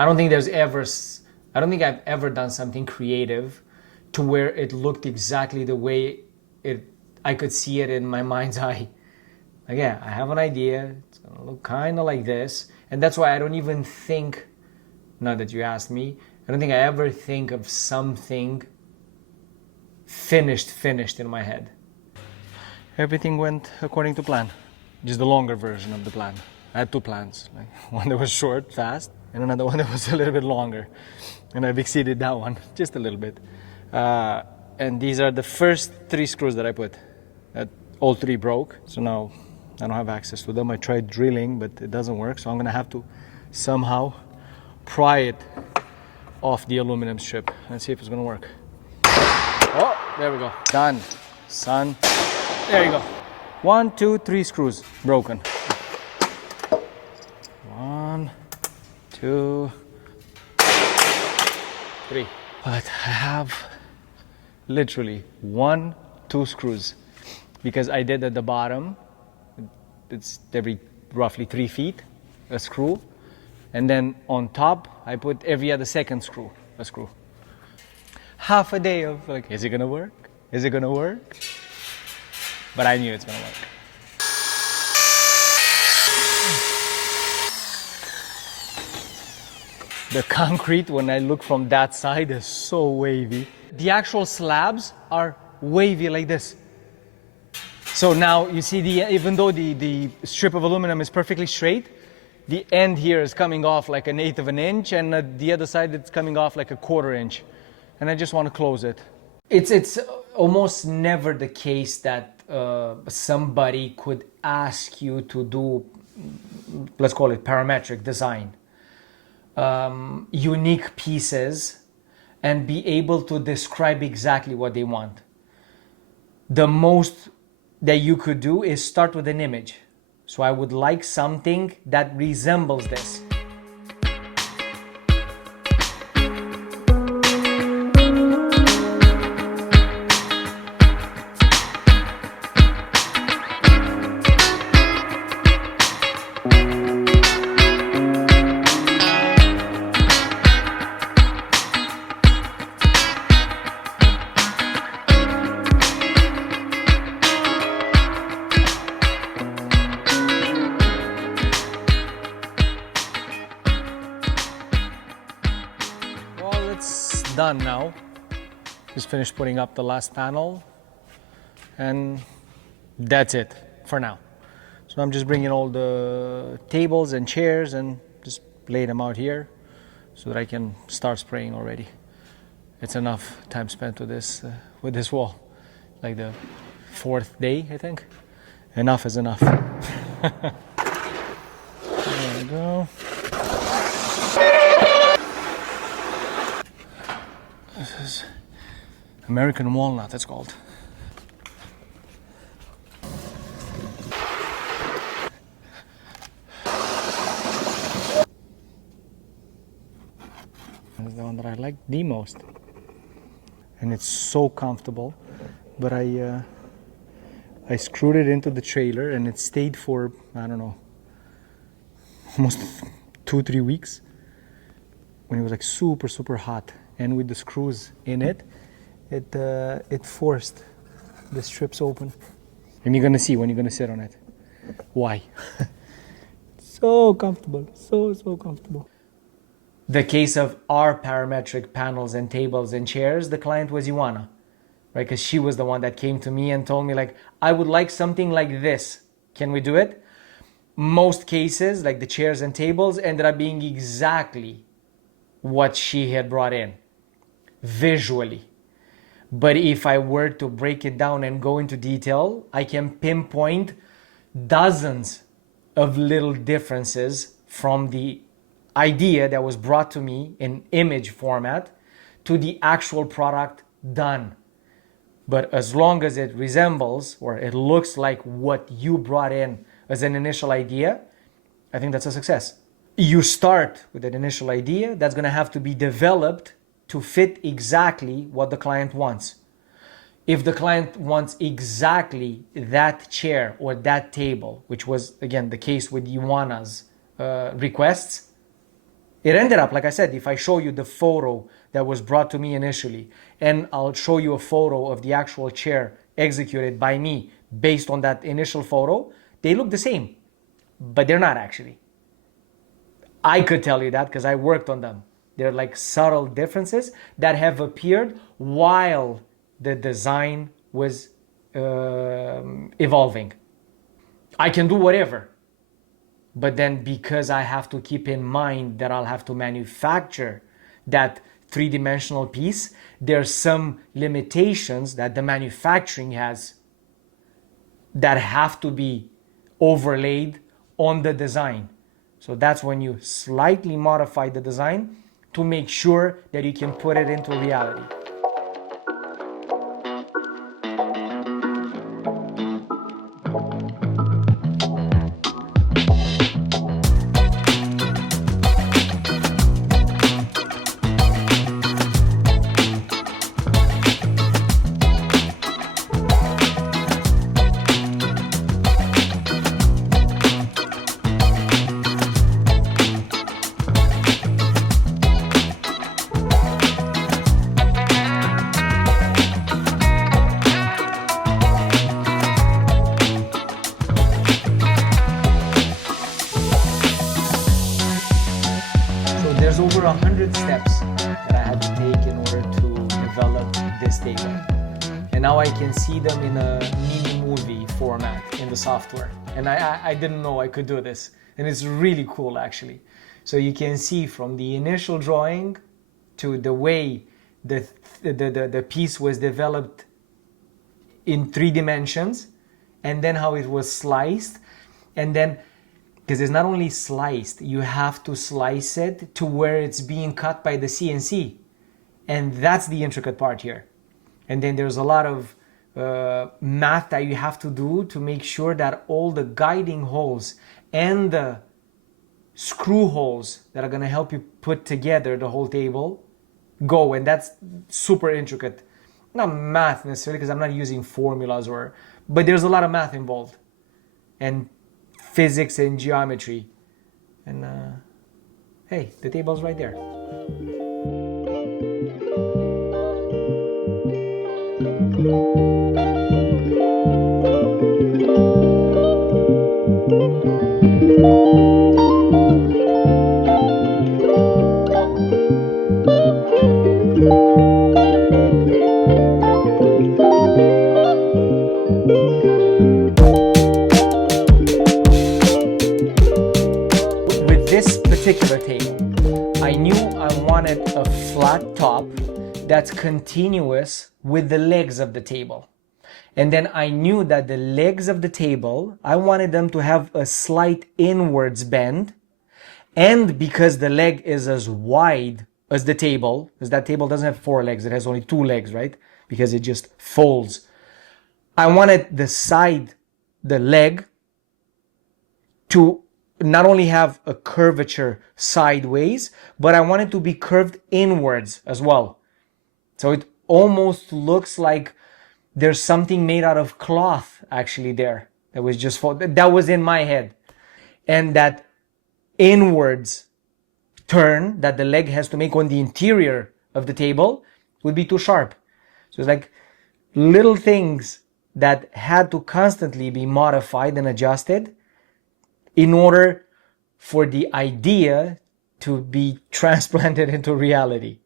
I don't think I don't think I've ever done something creative to where it looked exactly the way I could see it in my mind's eye. Like, yeah, I have an idea. It's gonna look kind of like this, and that's why I don't even think. Now that you asked me, I don't think I ever think of something finished in my head. Everything went according to plan. Just the longer version of the plan. I had two plans, like one that was short, fast, and another one that was a little bit longer. And I've exceeded that one just a little bit. And these are the first 3 screws that I put. All 3 broke, so now I don't have access to them. I tried drilling, but it doesn't work, so I'm gonna have to somehow pry it off the aluminum strip and see if it's gonna work. Oh, there we go. Done, son. There you go. 1, 2, 3 screws broken. 1, 2, 3. But I have literally 1, 2 screws because I did at the bottom. It's every roughly 3 feet a screw, and then on top I put every other second screw a screw. Half a day of like, is it gonna work? Is it gonna work? But I knew it's gonna work. The concrete, when I look from that side, is so wavy. The actual slabs are wavy like this. So now you see, even though the strip of aluminum is perfectly straight, the end here is coming off like 1/8 of an inch, and the other side it's coming off like 1/4 inch. And I just want to close it. It's almost never the case that somebody could ask you to do, let's call it parametric design, unique pieces, and be able to describe exactly what they want. The most that you could do is start with an image. So I would like something that resembles this. Done now. Just finished putting up the last panel, and that's it for now. So I'm just bringing all the tables and chairs and just lay them out here so that I can start spraying already. It's enough time spent with this wall. Like the 4th day, I think. Enough is enough. There we go. This is American walnut, it's called. It's the one that I like the most. And it's so comfortable. But I screwed it into the trailer and it stayed for, I don't know, almost 2-3 weeks when it was like super, super hot. And with the screws in it, it forced the strips open. And you're gonna see when you're gonna sit on it. Why? So comfortable, so comfortable. The case of our parametric panels and tables and chairs, the client was Ioana, right? Because she was the one that came to me and told me like, I would like something like this. Can we do it? Most cases, like the chairs and tables, ended up being exactly what she had brought in. Visually. But if I were to break it down and go into detail, I can pinpoint dozens of little differences from the idea that was brought to me in image format to the actual product done. But as long as it resembles or it looks like what you brought in as an initial idea, I think that's a success. You start with an initial idea that's going to have to be developed to fit exactly what the client wants. If the client wants exactly that chair or that table, which was again the case with Ioana's requests, It ended up, like I said, if I show you the photo that was brought to me initially, and I'll show you a photo of the actual chair executed by me based on that initial photo, they look the same, but they're not actually. I could tell you that because I worked on them. They're like subtle differences that have appeared while the design was evolving. I can do whatever, but then because I have to keep in mind that I'll have to manufacture that three-dimensional piece, there's some limitations that the manufacturing has that have to be overlaid on the design. So that's when you slightly modify the design to make sure that you can put it into reality. There's over 100 steps that I had to take in order to develop this table. And now I can see them in a mini movie format in the software. And I didn't know I could do this. And it's really cool actually. So you can see from the initial drawing to the way the piece was developed in 3 dimensions, and then how it was sliced, and then because it's not only sliced, you have to slice it to where it's being cut by the CNC. And that's the intricate part here. And then there's a lot of math that you have to do to make sure that all the guiding holes and the screw holes that are going to help you put together the whole table go. And that's super intricate. Not math necessarily, because I'm not using formulas, but there's a lot of math involved. And physics and geometry. And hey, the table's right there. Particular table, I knew I wanted a flat top that's continuous with the legs of the table. And then I knew that the legs of the table, I wanted them to have a slight inwards bend. And because the leg is as wide as the table, because that table doesn't have 4 legs, it has only 2 legs, right? Because it just folds. I wanted the leg to not only have a curvature sideways, but I want it to be curved inwards as well. So it almost looks like there's something made out of cloth actually there. That was in my head. And that inwards turn that the leg has to make on the interior of the table would be too sharp. So it's like little things that had to constantly be modified and adjusted in order for the idea to be transplanted into reality.